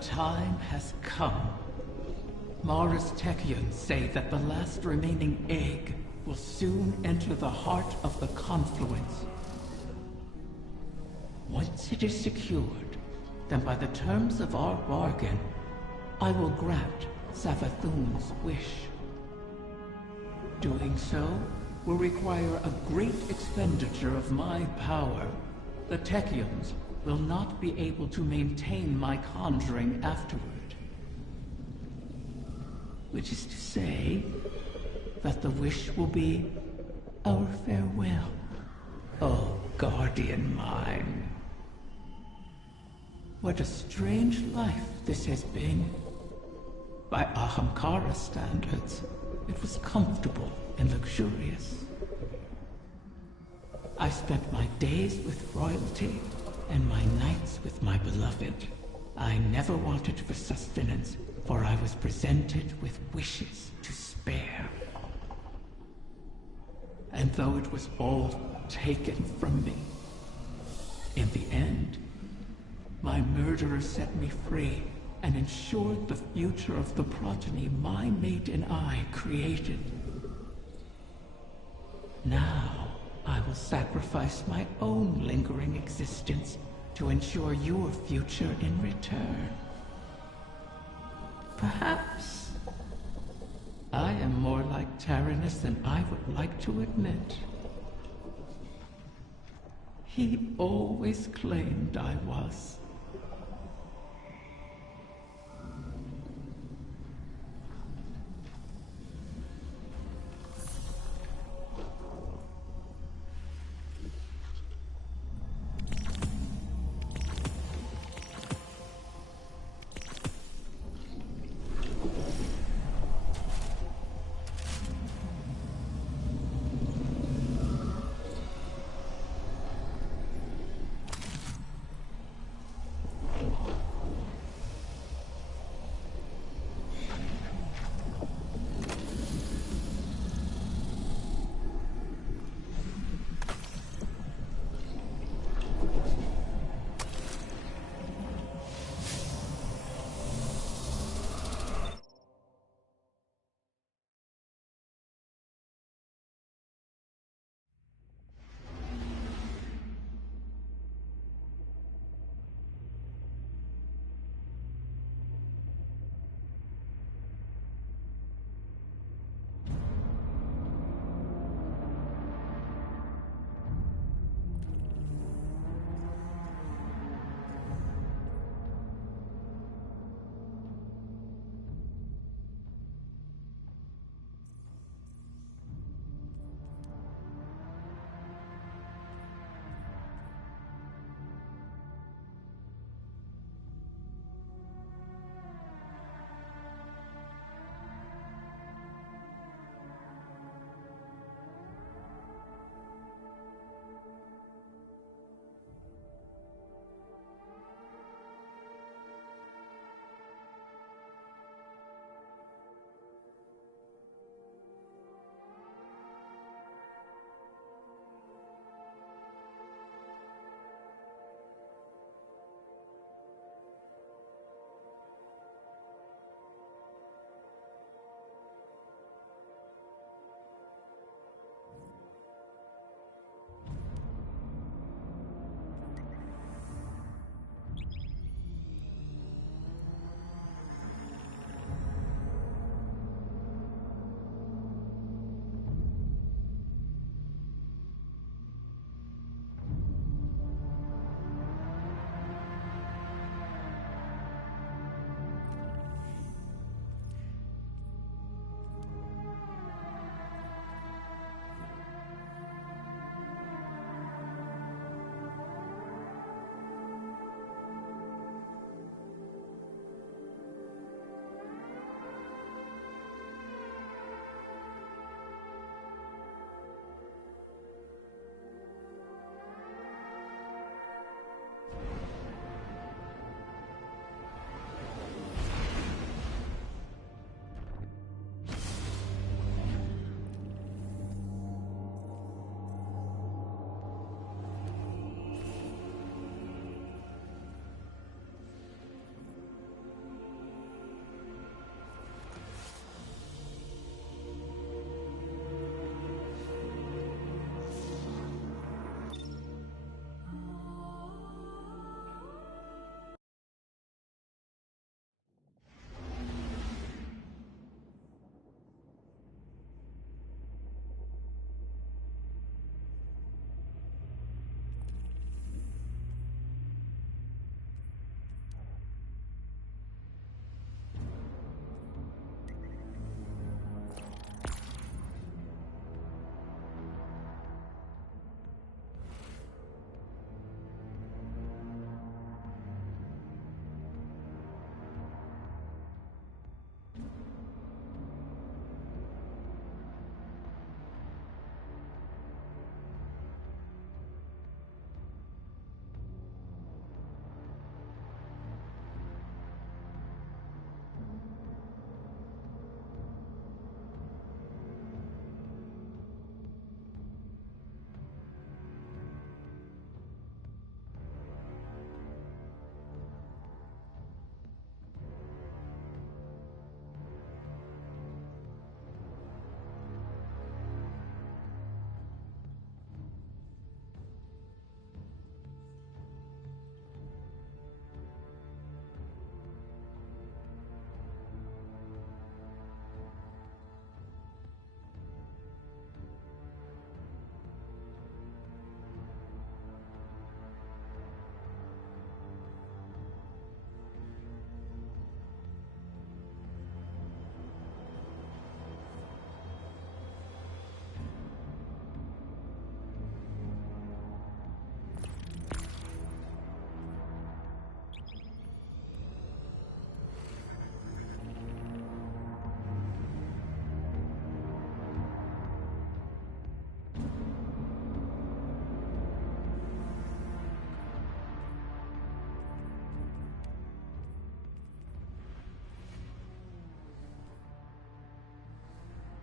time has come. Mara's Techians say that the last remaining egg will soon enter the heart of the confluence. Once it is secured, then by the terms of our bargain, I will grant Savathun's wish. Doing so will require a great expenditure of my power. The Techians will not be able to maintain my conjuring afterward. Which is to say, that the wish will be our farewell. Oh, guardian mine. What a strange life this has been. By Ahamkara standards, it was comfortable and luxurious. I spent my days with royalty and my nights with my beloved. I never wanted for sustenance, for I was presented with wishes to spare. And though it was all taken from me, in the end, my murderer set me free and ensured the future of the progeny my mate and I created. Now, I will sacrifice my own lingering existence to ensure your future in return. Perhaps I am more like Tyrannus than I would like to admit. He always claimed I was.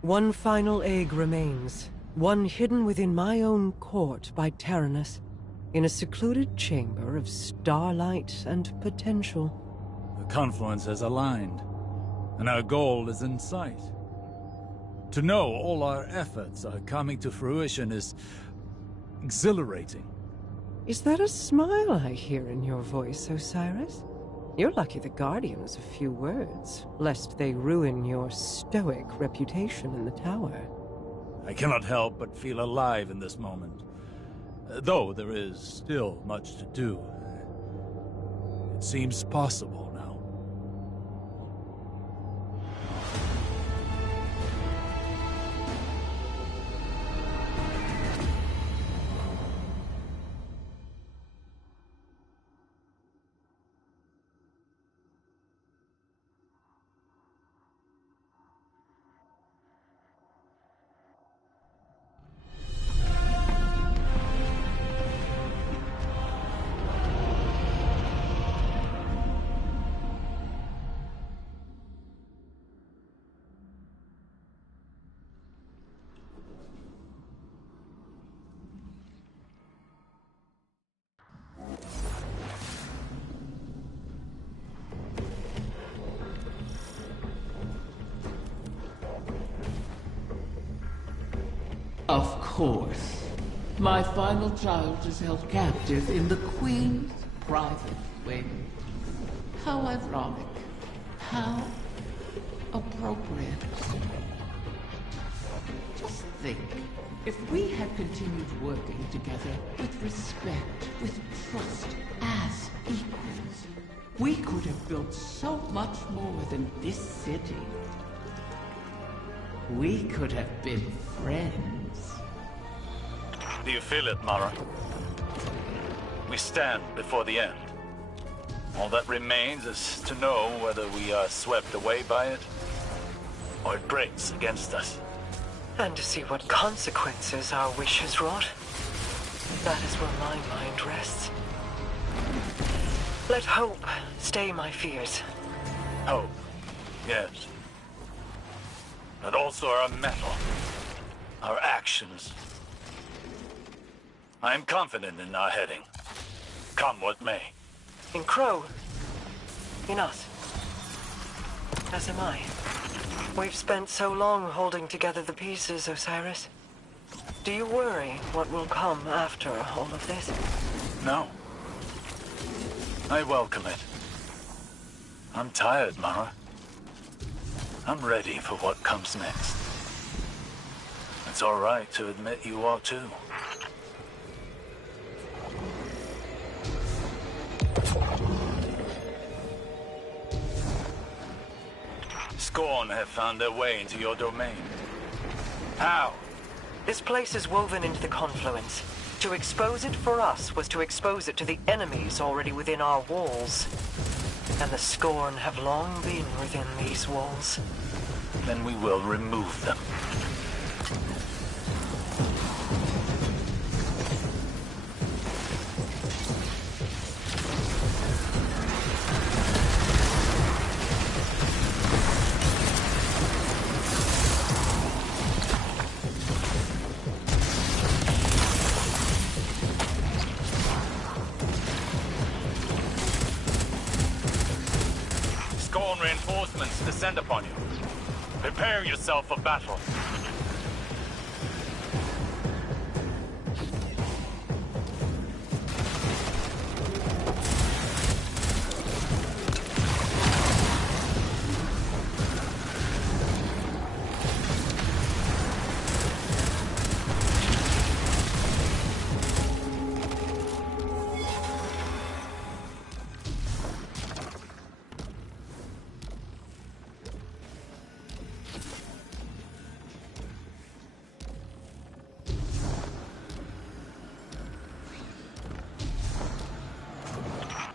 One final egg remains. One hidden within my own court by Tyrannus, in a secluded chamber of starlight and potential. The confluence has aligned, and our goal is in sight. To know all our efforts are coming to fruition is exhilarating. Is that a smile I hear in your voice, Osiris? You're lucky the Guardian has a few words, lest they ruin your stoic reputation in the tower. I cannot help but feel alive in this moment. Though there is still much to do. It seems possible now. Of course. My final child is held captive in the Queen's private wing. How ironic. How appropriate. Just think, if we had continued working together with respect, with trust, as equals, we could have built so much more than this city. We could have been friends. Do you feel it, Mara? We stand before the end. All that remains is to know whether we are swept away by it, or it breaks against us. And to see what consequences our wish has wrought. That is where my mind rests. Let hope stay my fears. Hope, yes. But also our mettle, our actions. I am confident in our heading, come what may. In Crow. In us. As am I. We've spent so long holding together the pieces, Osiris. Do you worry what will come after all of this? No. I welcome it. I'm tired, Mara. I'm ready for what comes next. It's all right to admit you are too. Scorn have found their way into your domain. How? This place is woven into the confluence. To expose it for us was to expose it to the enemies already within our walls. And the Scorn have long been within these walls. Then we will remove them. Scorn reinforcements descend upon you. Prepare yourself for battle.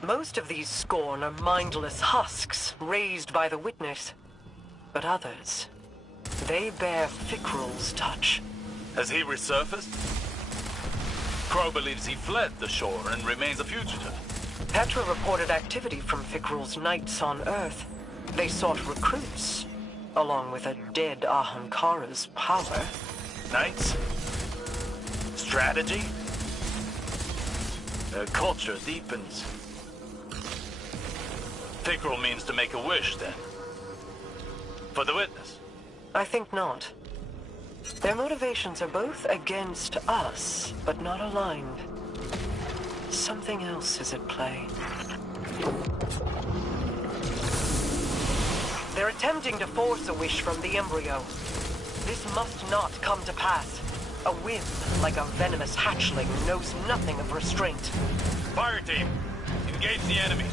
Most of these Scorn are mindless husks raised by the Witness. But others, they bear Fickrul's touch. Has he resurfaced? Crow believes he fled the shore and remains a fugitive. Petra reported activity from Fickrul's knights on Earth. They sought recruits, along with a dead Ahamkara's power. Knights? Strategy? Their culture deepens. Pickrell means to make a wish, then. For the witness. I think not. Their motivations are both against us, but not aligned. Something else is at play. They're attempting to force a wish from the embryo. This must not come to pass. A whim, like a venomous hatchling, knows nothing of restraint. Fire team, engage the enemy.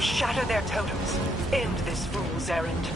Shatter their totems. End this fool's errand.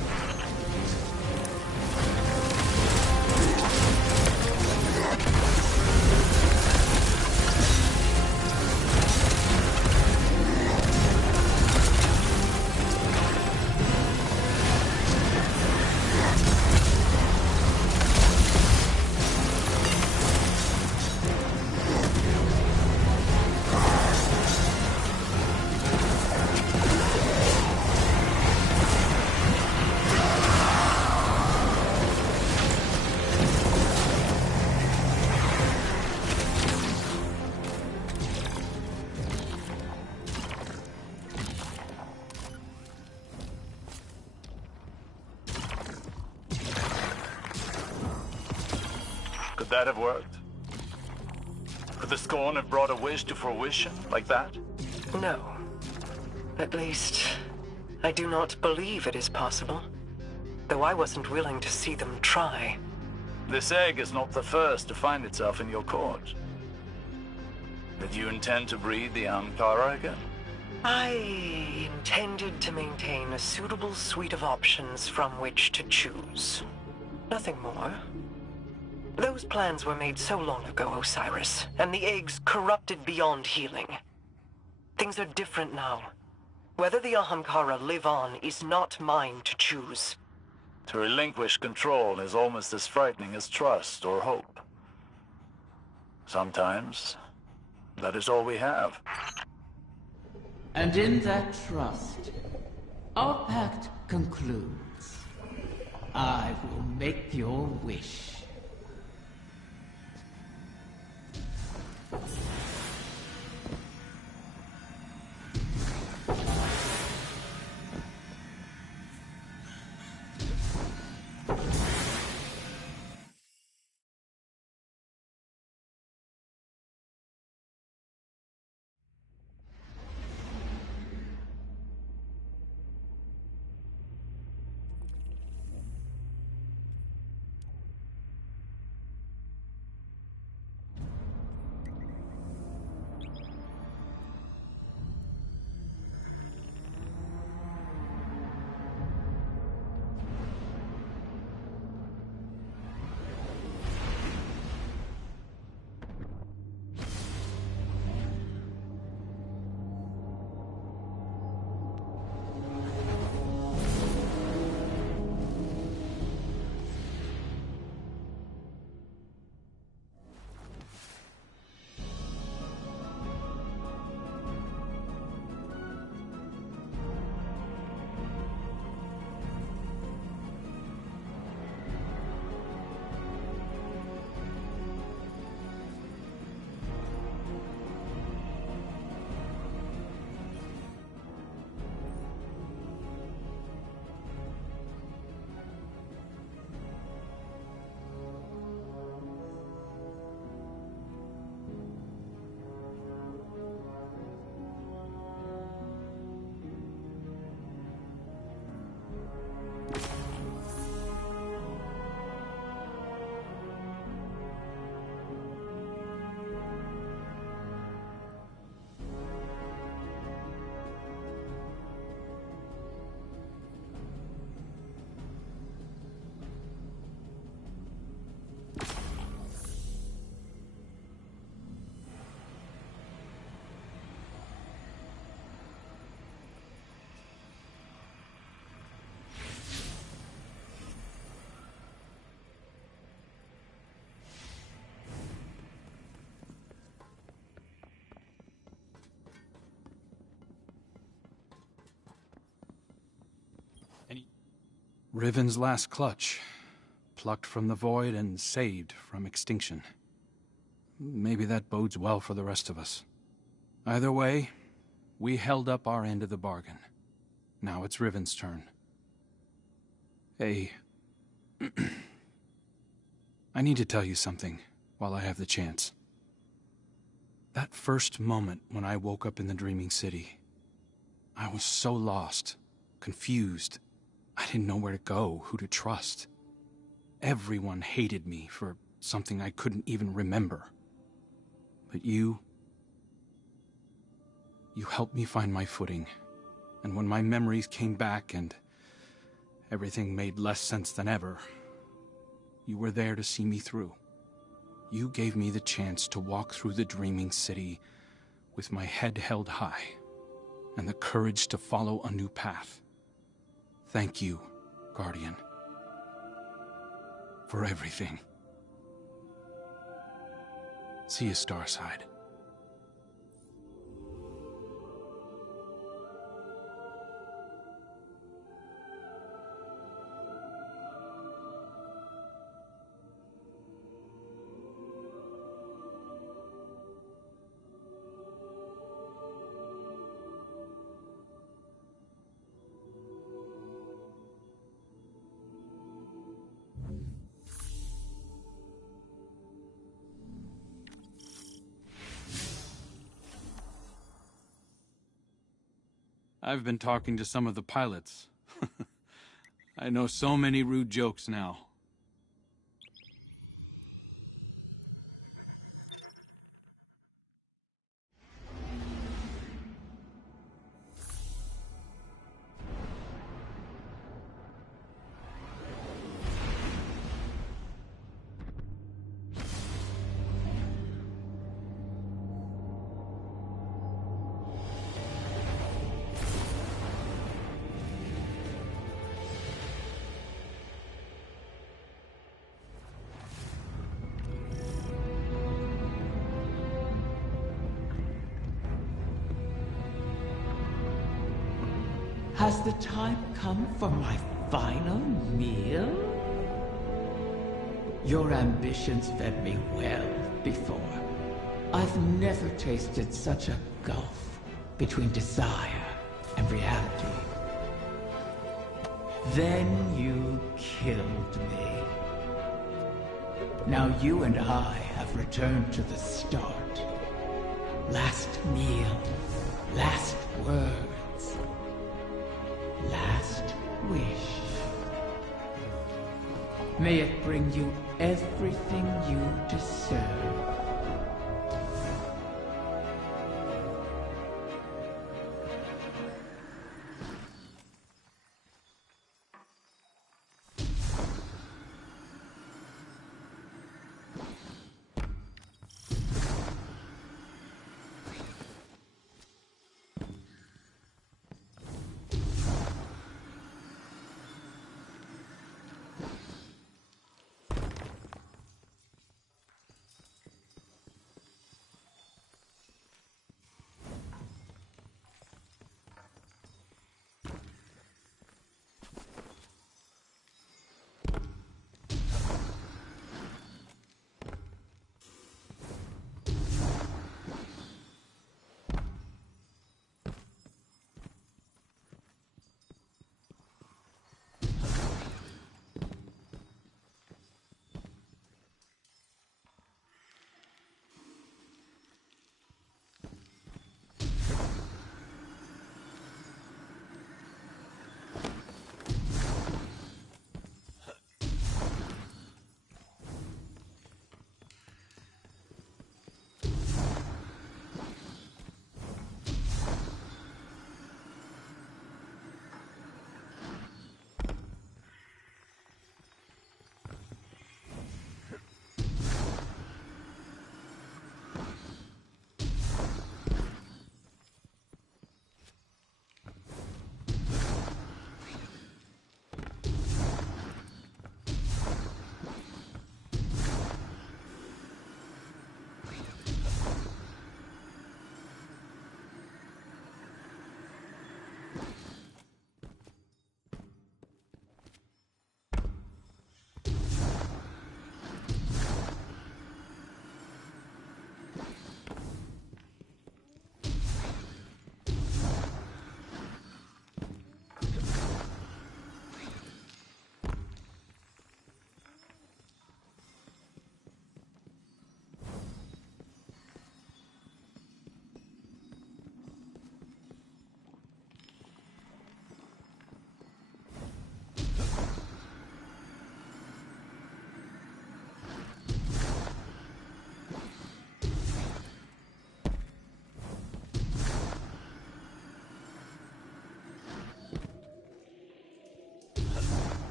Could that have worked? Could the scorn have brought a wish to fruition like that? No. At least, I do not believe it is possible. Though I wasn't willing to see them try. This egg is not the first to find itself in your court. Did you intend to breed the Ahamkara again? I intended to maintain a suitable suite of options from which to choose. Nothing more. Those plans were made so long ago, Osiris, and the eggs corrupted beyond healing. Things are different now. Whether the Ahamkara live on is not mine to choose. To relinquish control is almost as frightening as trust or hope. Sometimes, that is all we have. And in that trust, our pact concludes. I will make your wish. Riven's last clutch. Plucked from the void and saved from extinction. Maybe that bodes well for the rest of us. Either way, we held up our end of the bargain. Now it's Riven's turn. Hey... I need to tell you something while I have the chance. That first moment when I woke up in the Dreaming City, I was so lost, confused. I didn't know where to go, who to trust. Everyone hated me for something I couldn't even remember. But you helped me find my footing. And when my memories came back and everything made less sense than ever, you were there to see me through. You gave me the chance to walk through the Dreaming City with my head held high and the courage to follow a new path. Thank you, Guardian, for everything. See you, Starside. I've been talking to some of the pilots. I know so many rude jokes now. Has the time come for my final meal? Your ambitions fed me well before. I've never tasted such a gulf between desire and reality. Then you killed me. Now you and I have returned to the start. Last meal, last words, last wish. May it bring you everything you deserve.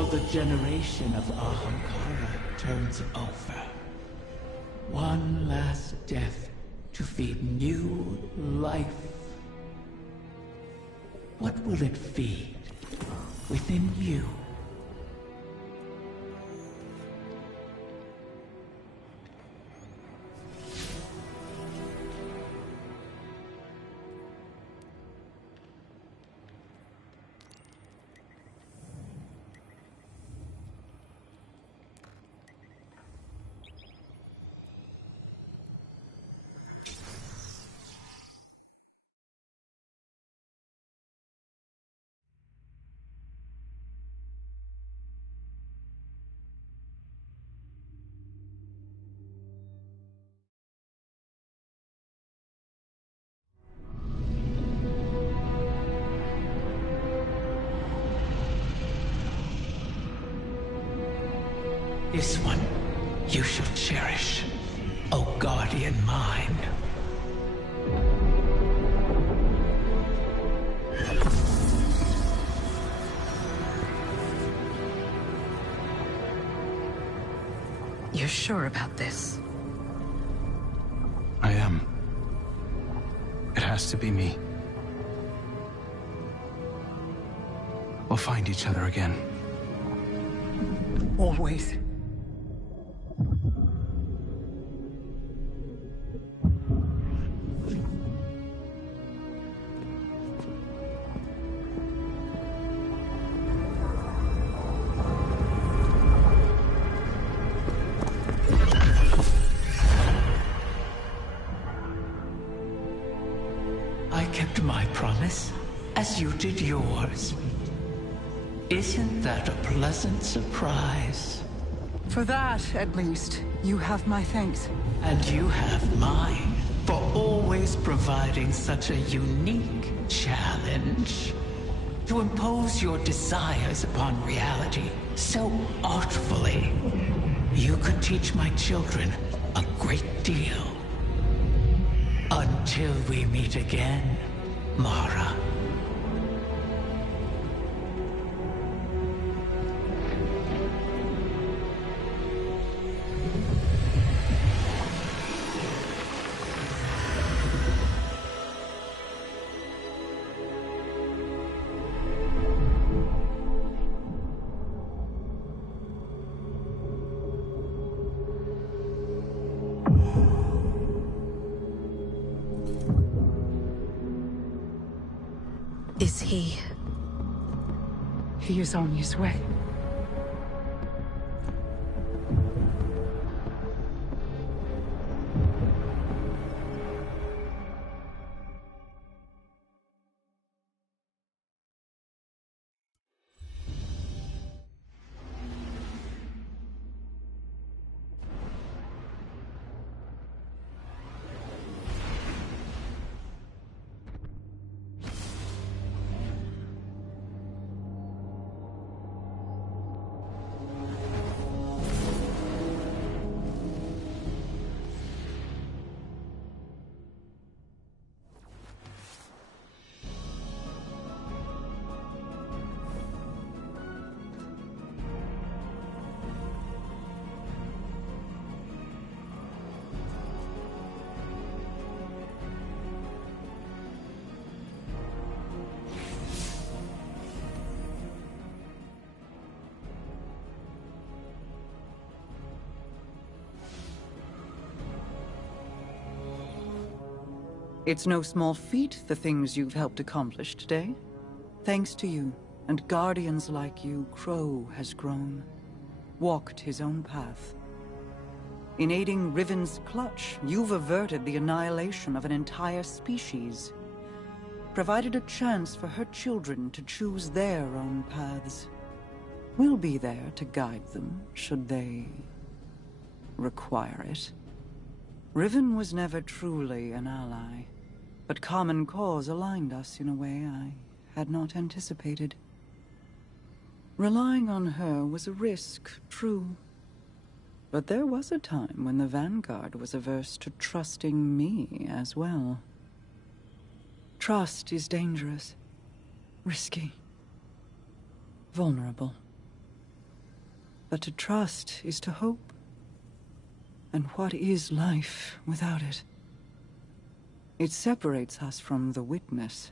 so the generation of Ahamkara turns over. One last death to feed new life. What will it feed within you? This one you shall cherish, O guardian mine. You're sure about this? I am. It has to be me. We'll find each other again. Always. I kept my promise, as you did yours. Isn't that a pleasant surprise? For that, at least, you have my thanks. And you have mine, for always providing such a unique challenge. To impose your desires upon reality so artfully. You could teach my children a great deal. Until we meet again, Mara. Is he? He is on his way. It's no small feat, the things you've helped accomplish today. Thanks to you, and guardians like you, Crow has grown. Walked his own path. In aiding Riven's clutch, you've averted the annihilation of an entire species. Provided a chance for her children to choose their own paths. We'll be there to guide them, should they require it. Riven was never truly an ally, but common cause aligned us in a way I had not anticipated. Relying on her was a risk, true. But there was a time when the Vanguard was averse to trusting me as well. Trust is dangerous, risky, vulnerable. But to trust is to hope. And what is life without it? It separates us from the witness,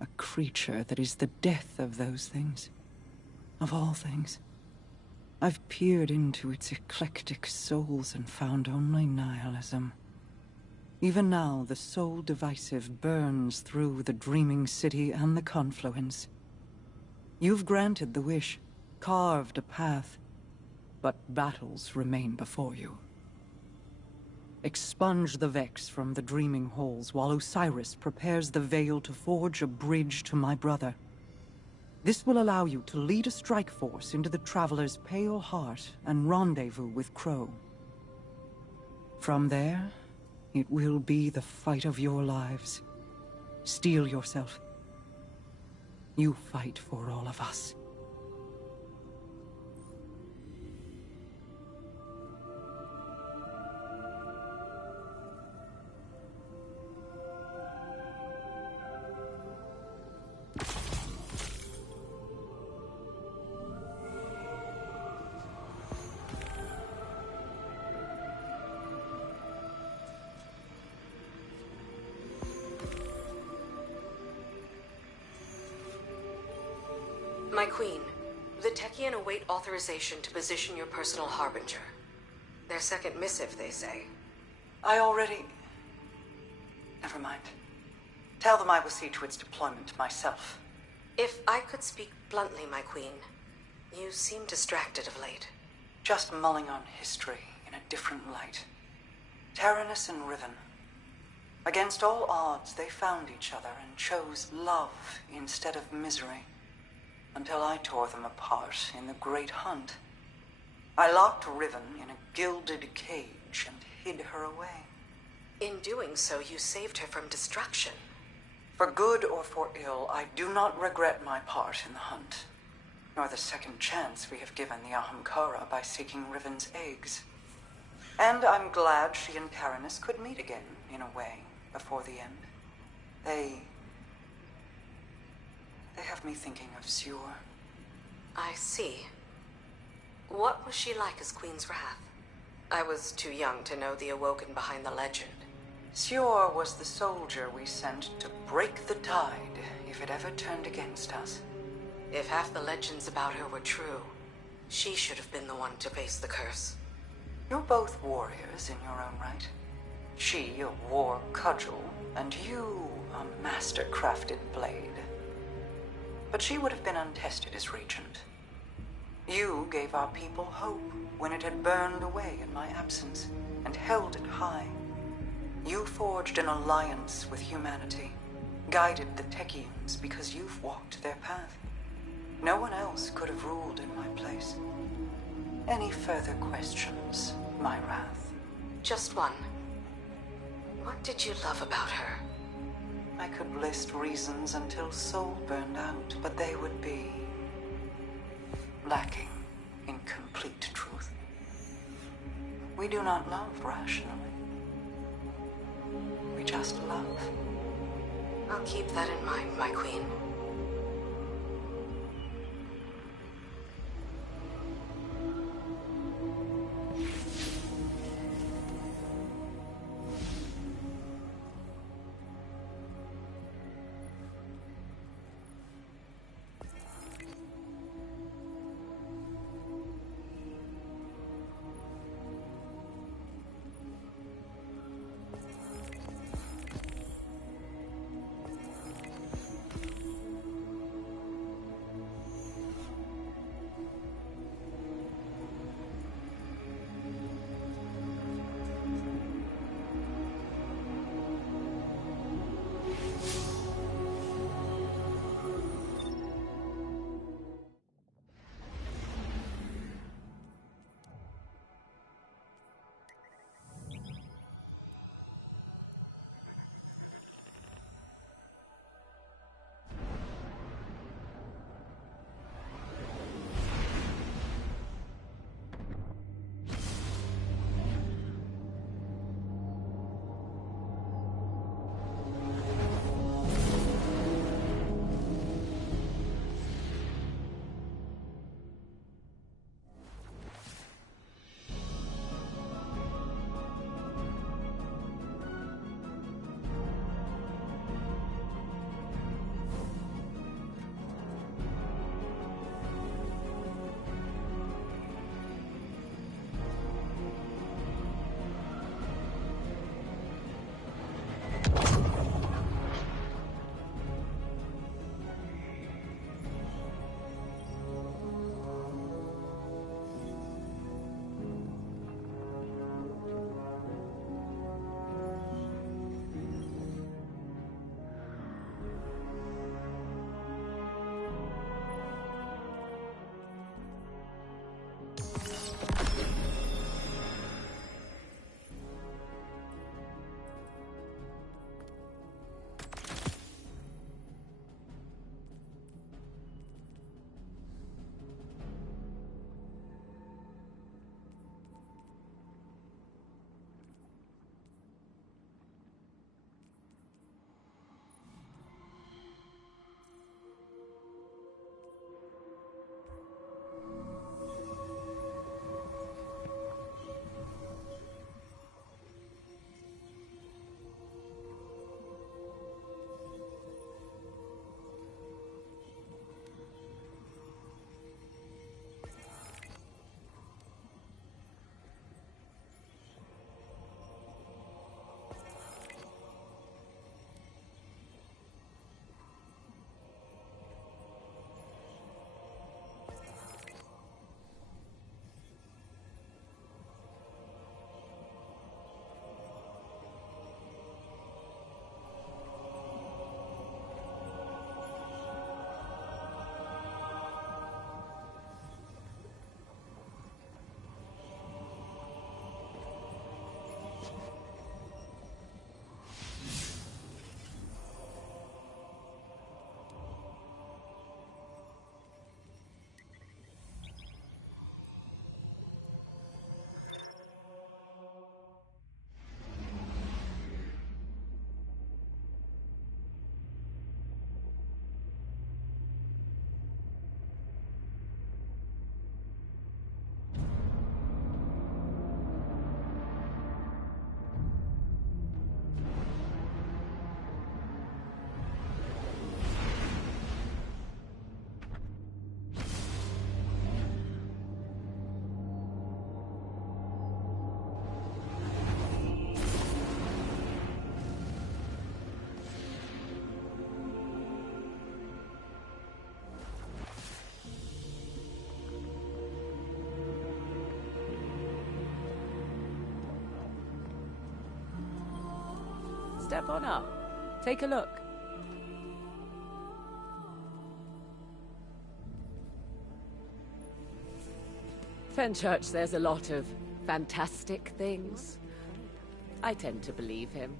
a creature that is the death of those things, of all things. I've peered into its eclectic souls and found only nihilism. Even now, the soul divisive burns through the dreaming city and the confluence. You've granted the wish, carved a path, but battles remain before you. Expunge the Vex from the dreaming halls while Osiris prepares the veil to forge a bridge to my brother. This will allow you to lead a strike force into the Traveler's pale heart and rendezvous with Crow. From there, it will be the fight of your lives. Steel yourself. You fight for all of us. My queen, the Techian await authorization to position your personal harbinger. Their second missive, they say. I already... Never mind. Tell them I will see to its deployment myself. If I could speak bluntly, my queen, you seem distracted of late. Just mulling on history in a different light. Taranis and Riven. Against all odds, they found each other and chose love instead of misery. Until I tore them apart in the Great Hunt. I locked Riven in a gilded cage and hid her away. In doing so, you saved her from destruction. For good or for ill, I do not regret my part in the hunt, nor the second chance we have given the Ahamkara by seeking Riven's eggs. And I'm glad she and Taranis could meet again, in a way, before the end. They have me thinking of Sior. I see. What was she like as Queen's Wrath? I was too young to know the Awoken behind the legend. Sior was the soldier we sent to break the tide if it ever turned against us. If half the legends about her were true, she should have been the one to face the curse. You're both warriors in your own right. She, a war cudgel, and you, a master-crafted blade. But she would have been untested as regent. You gave our people hope when it had burned away in my absence, and held it high. You forged an alliance with humanity, guided the Techians because you've walked their path. No one else could have ruled in my place. Any further questions, my wrath? Just one. What did you love about her? I could list reasons until soul burned out, but they would be lacking in complete truth. We do not love rationally. We just love. I'll keep that in mind, my queen. step on up. Take a look. Fenchurch says a lot of fantastic things. I tend to believe him.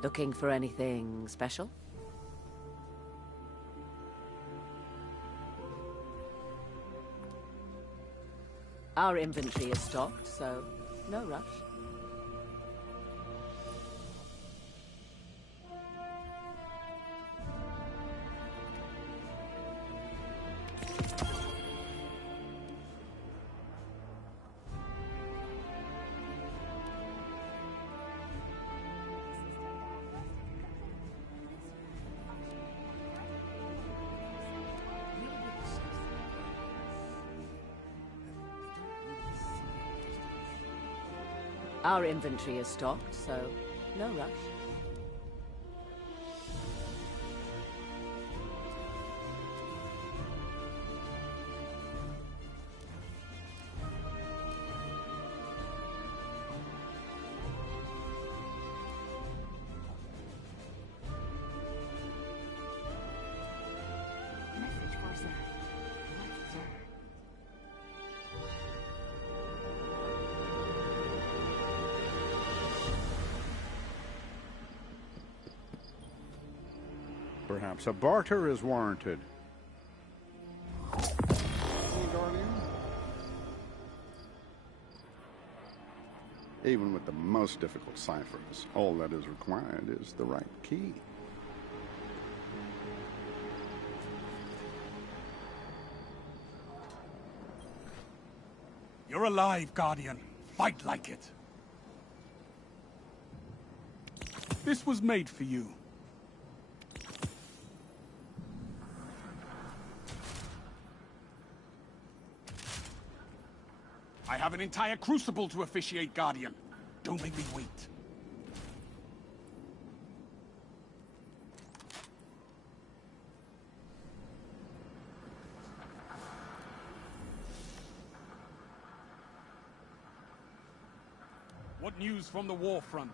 Looking for anything special? Our inventory is stocked, so no rush. Our inventory is stocked, so no rush. Perhaps a barter is warranted. Guardian? Even with the most difficult ciphers, all that is required is the right key. You're alive, Guardian. Fight like it. This was made for you. I have an entire crucible to officiate, Guardian. Don't make me wait. What news from the war front?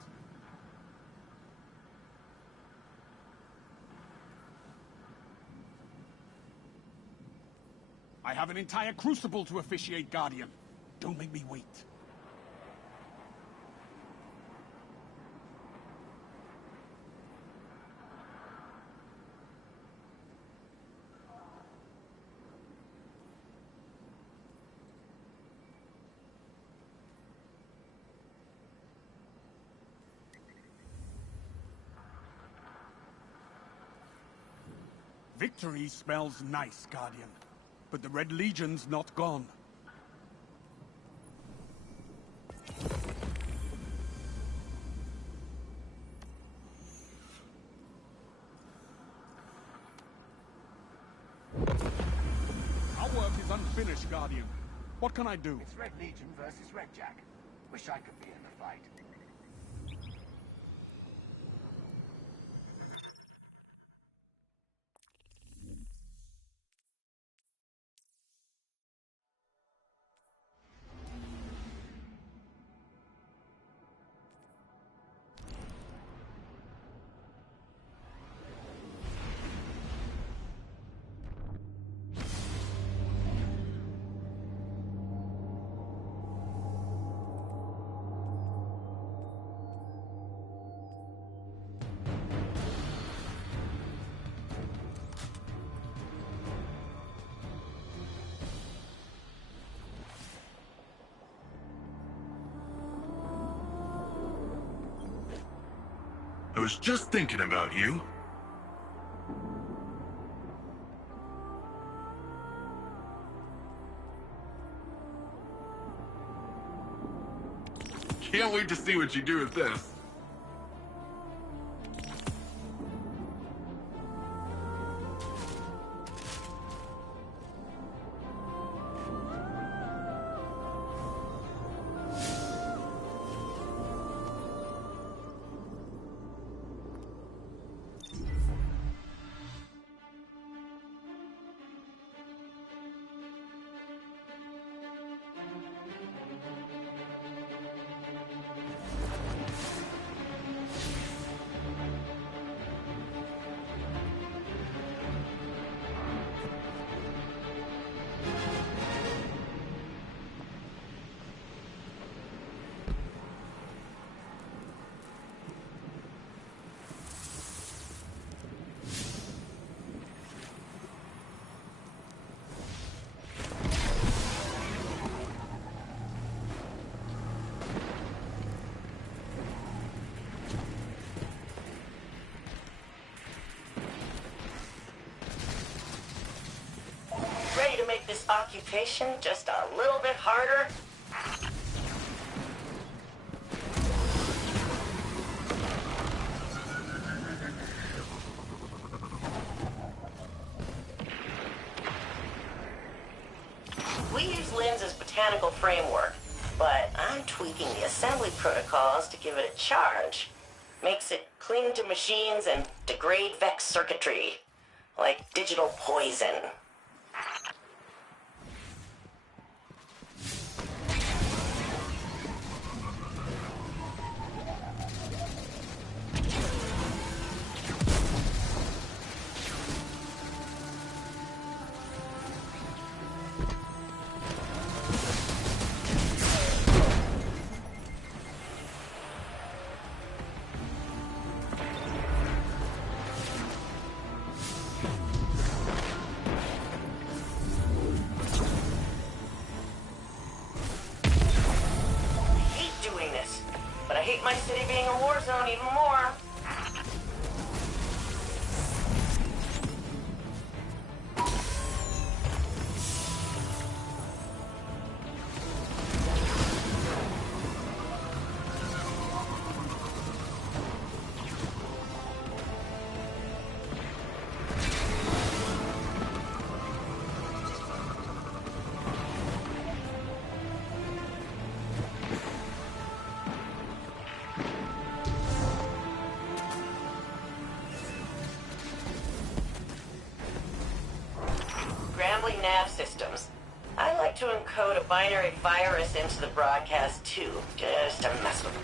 I have an entire crucible to officiate, Guardian. Don't make me wait. Victory smells nice, Guardian. But the Red Legion's not gone. Our work is unfinished, Guardian. What can I do? It's Red Legion versus Red Jack. Wish I could be in the fight. I was just thinking about you. Can't wait to see what you do with this. make this occupation just a little bit harder? We use Lynn's botanical framework, but I'm tweaking the assembly protocols to give it a charge. Makes it cling to machines and degrade Vex circuitry, like digital poison. But I hate my city being a war zone even more. Nav systems. I like to encode a binary virus into the broadcast too, just to mess with them.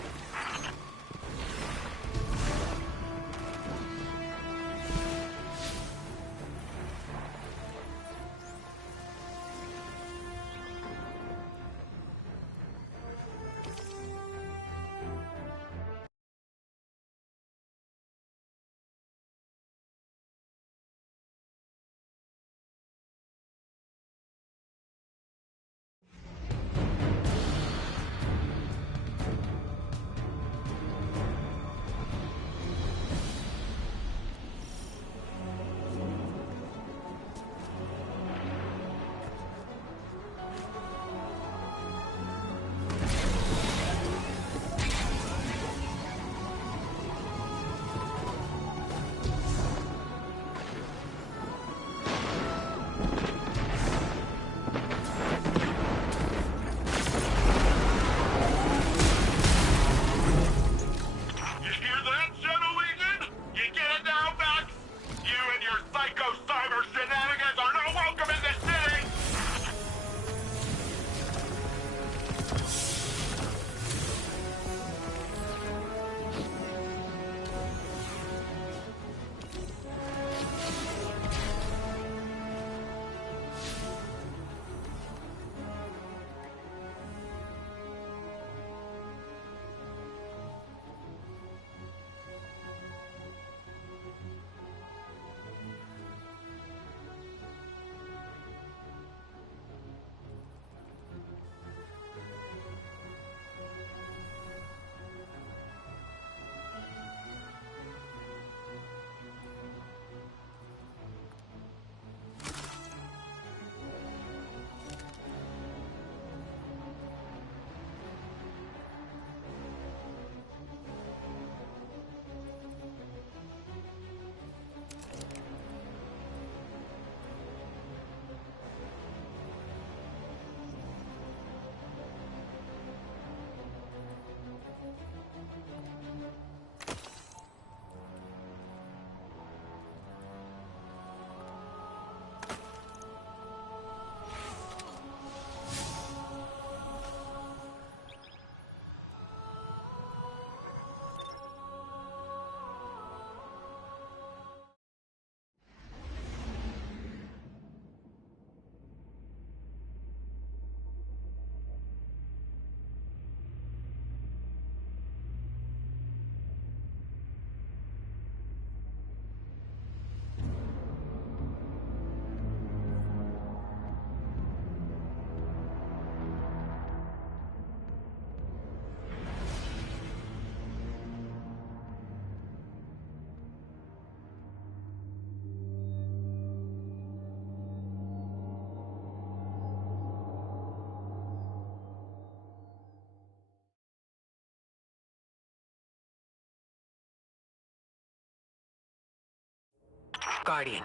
Guardian,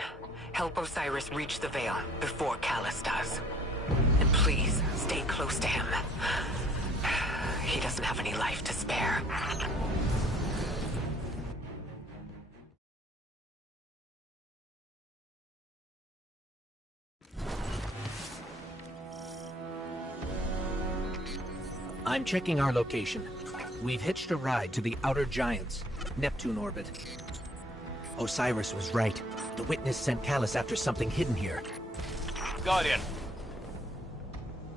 help Osiris reach the Veil before Callus does. And please, stay close to him. He doesn't have any life to spare. I'm checking our location. We've hitched a ride to the Outer Giants, Neptune orbit. Osiris was right. The Witness sent Callus after something hidden here. Guardian.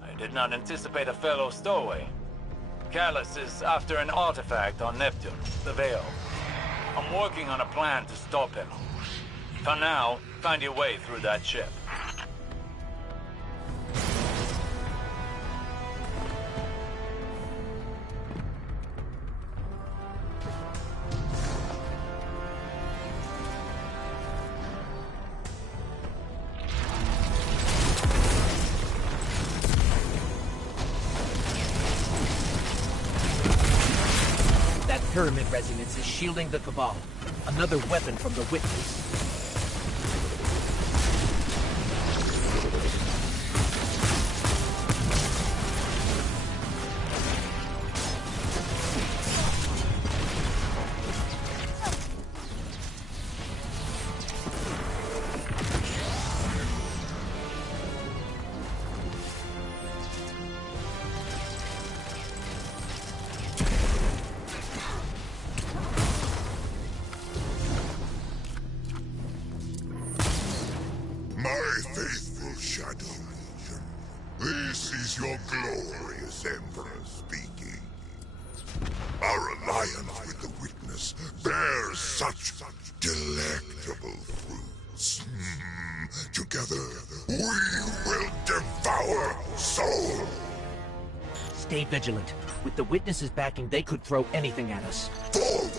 I did not anticipate a fellow stowaway. Callus is after an artifact on Neptune, the Veil. I'm working on a plan to stop him. For now, find your way through that ship. Pyramid resonance is shielding the Cabal. Another weapon from the Witness. This is your glorious Emperor speaking. Our alliance with the Witness bears such delectable fruits. Together, we will devour soul. Stay vigilant. With the Witness's backing, they could throw anything at us. Forward!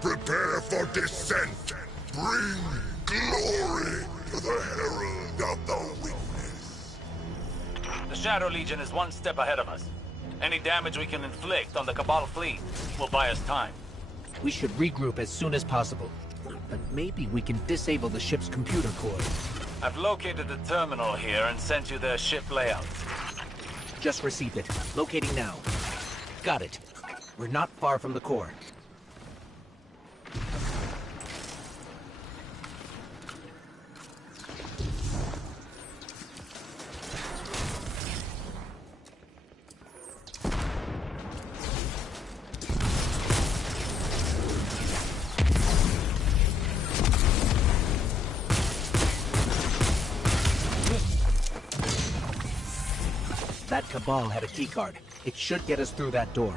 Prepare for descent! Bring glory to the Herald of the Witness! The Shadow Legion is one step ahead of us. Any damage we can inflict on the Cabal fleet will buy us time. We should regroup as soon as possible. But maybe we can disable the ship's computer core. I've located the terminal here and sent you their ship layout. Just received it. Locating now. Got it. We're not far from the core. That Cabal had a keycard. It should get us through that door.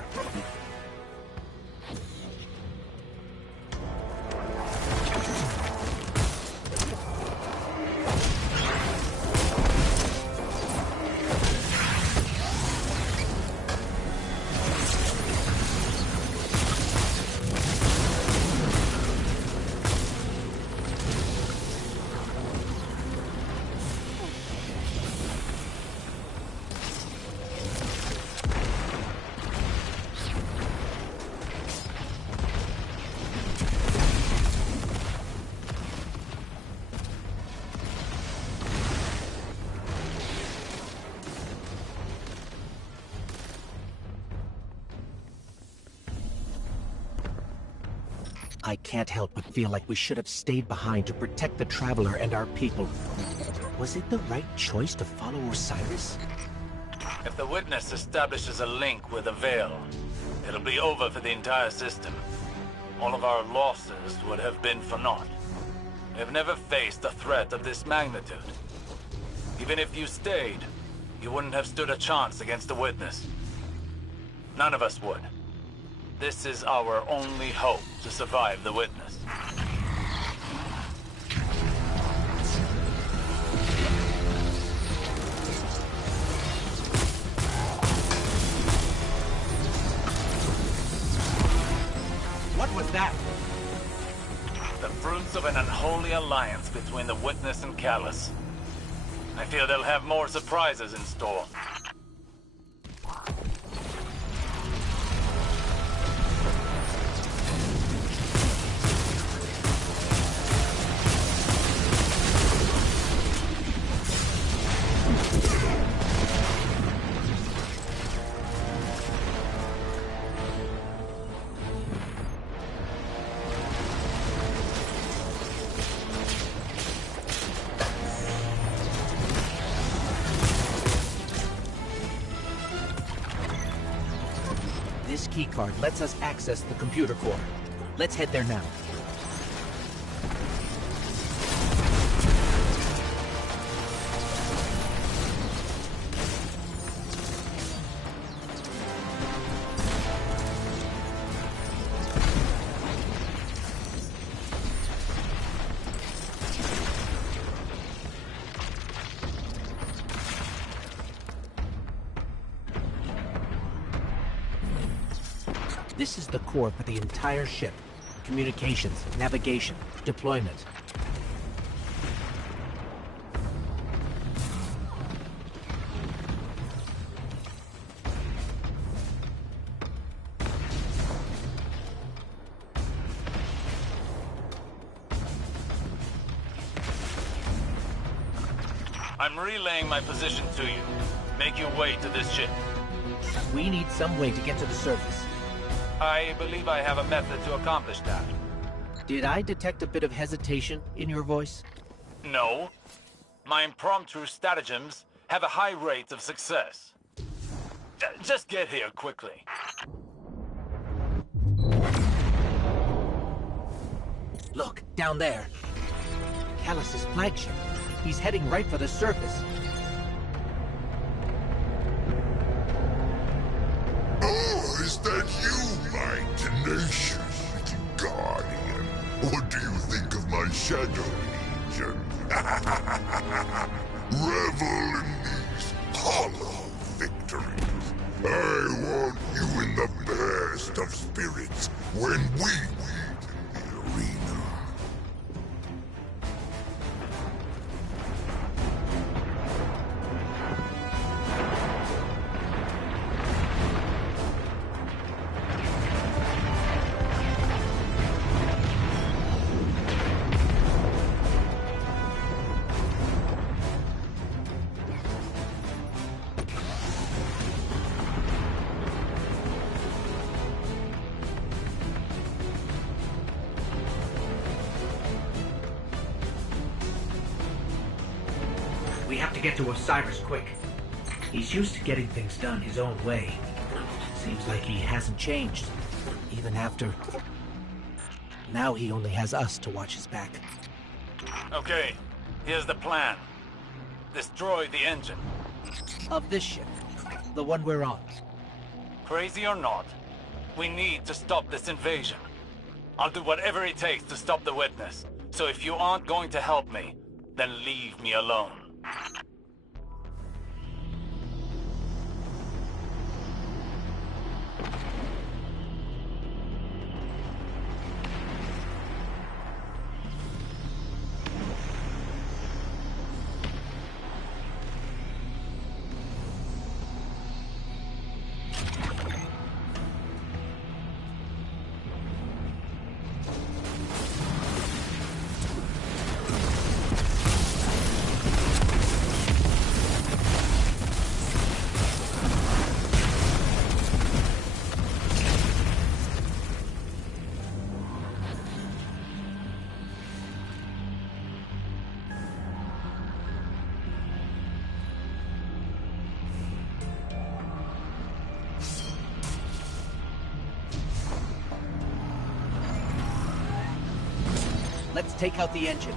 I can't help but feel like we should have stayed behind to protect the Traveler and our people. Was it the right choice to follow Osiris? If the Witness establishes a link with the Veil, it'll be over for the entire system. All of our losses would have been for naught. We've never faced a threat of this magnitude. Even if you stayed, you wouldn't have stood a chance against the Witness. None of us would. This is our only hope to survive the Witness. What was that? The fruits of an unholy alliance between the Witness and Callus. I feel they'll have more surprises in store. This keycard lets us access the computer core. Let's head there now. This is the core for the entire ship. Communications, navigation, deployment. I'm relaying my position to you. Make your way to this ship. We need some way to get to the surface. I believe I have a method to accomplish that. Did I detect a bit of hesitation in your voice? No. My impromptu stratagems have a high rate of success. Just get here quickly. Look, down there. Callus's flagship. He's heading right for the surface. Oh, is that you, my tenacious guardian? What do you think of my shadow legion? Revel in these hollow victories. I want you in the best of spirits when we meet in the arena. We have to get to Osiris quick. He's used to getting things done his own way. Seems like he hasn't changed, even after... Now he only has us to watch his back. Okay, here's the plan. Destroy the engine. Of this ship, the one we're on. Crazy or not, we need to stop this invasion. I'll do whatever it takes to stop the witness. So if you aren't going to help me, then leave me alone. Let's take out the engine.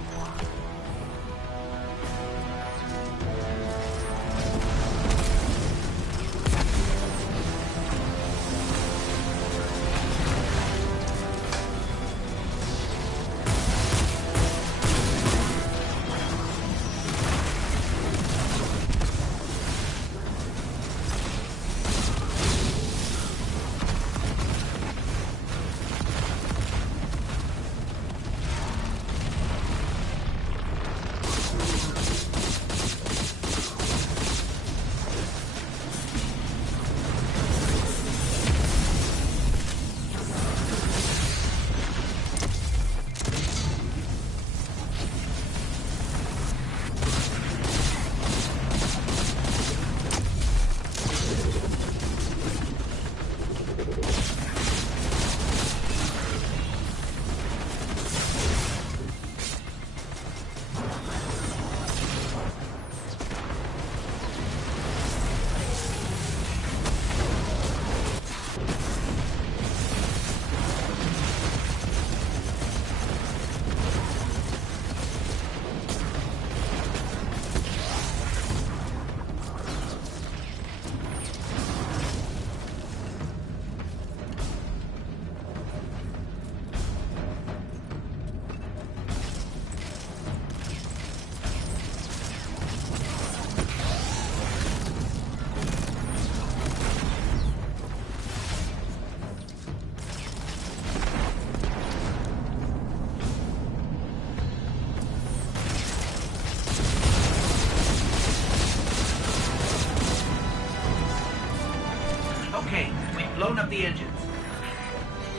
blown up the engines.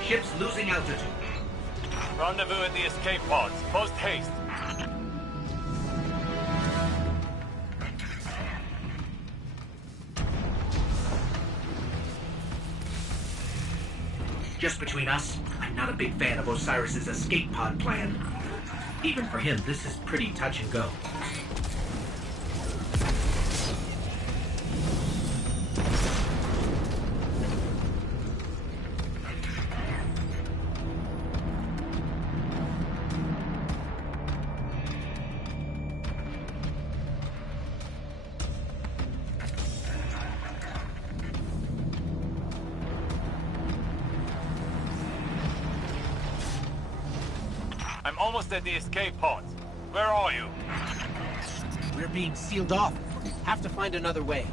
Ship's losing altitude. Rendezvous at the escape pods. Post haste. Just between us, I'm not a big fan of Osiris's escape pod plan. Even for him, this is pretty touch and go. I'm almost at the escape pods. Where are you? We're being sealed off. Have to find another way.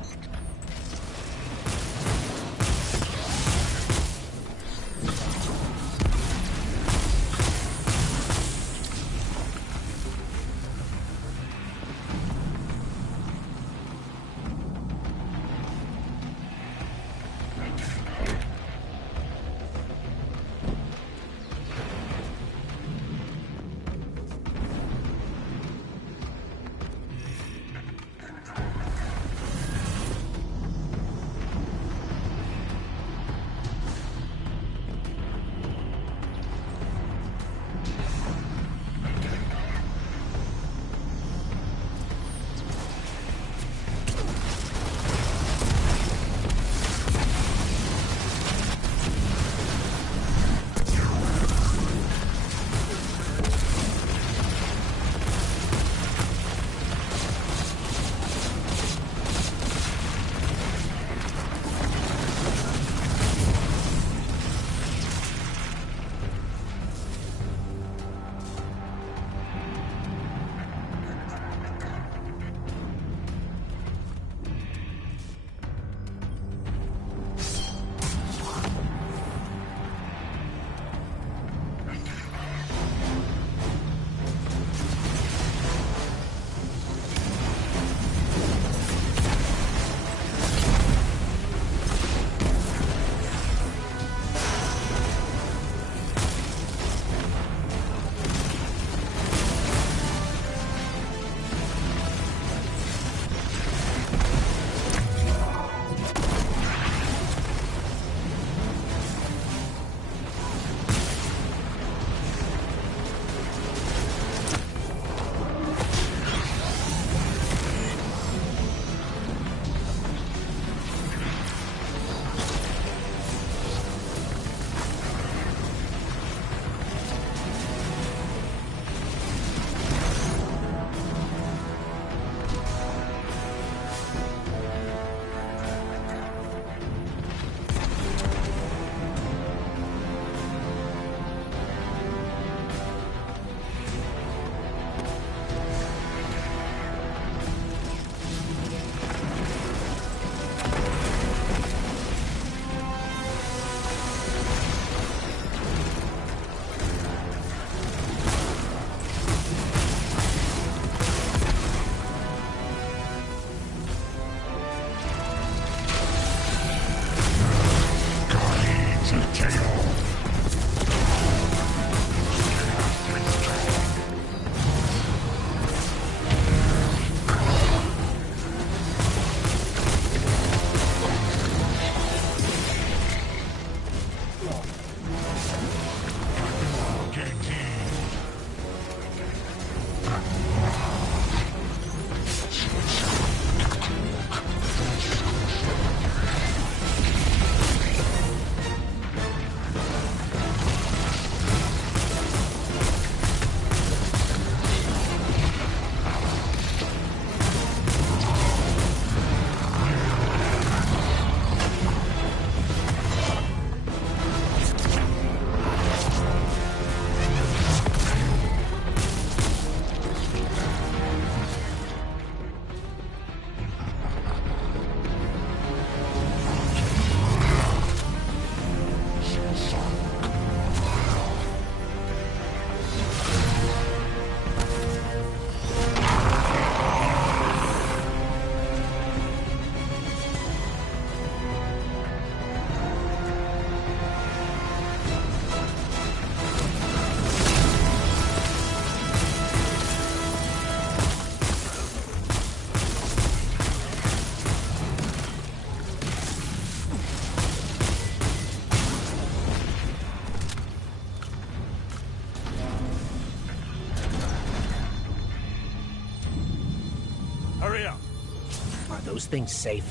those things safe?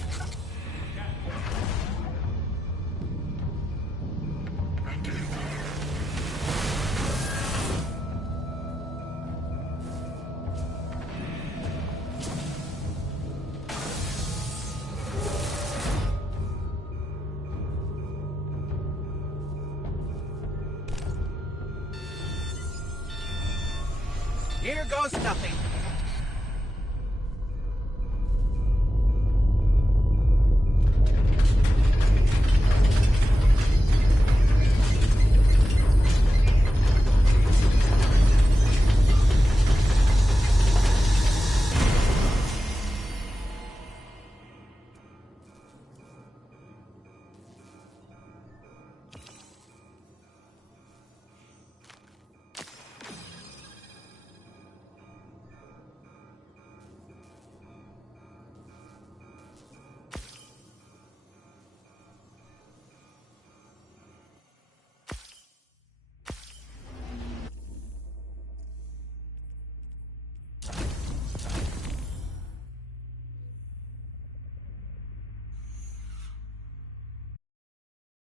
Here goes nothing.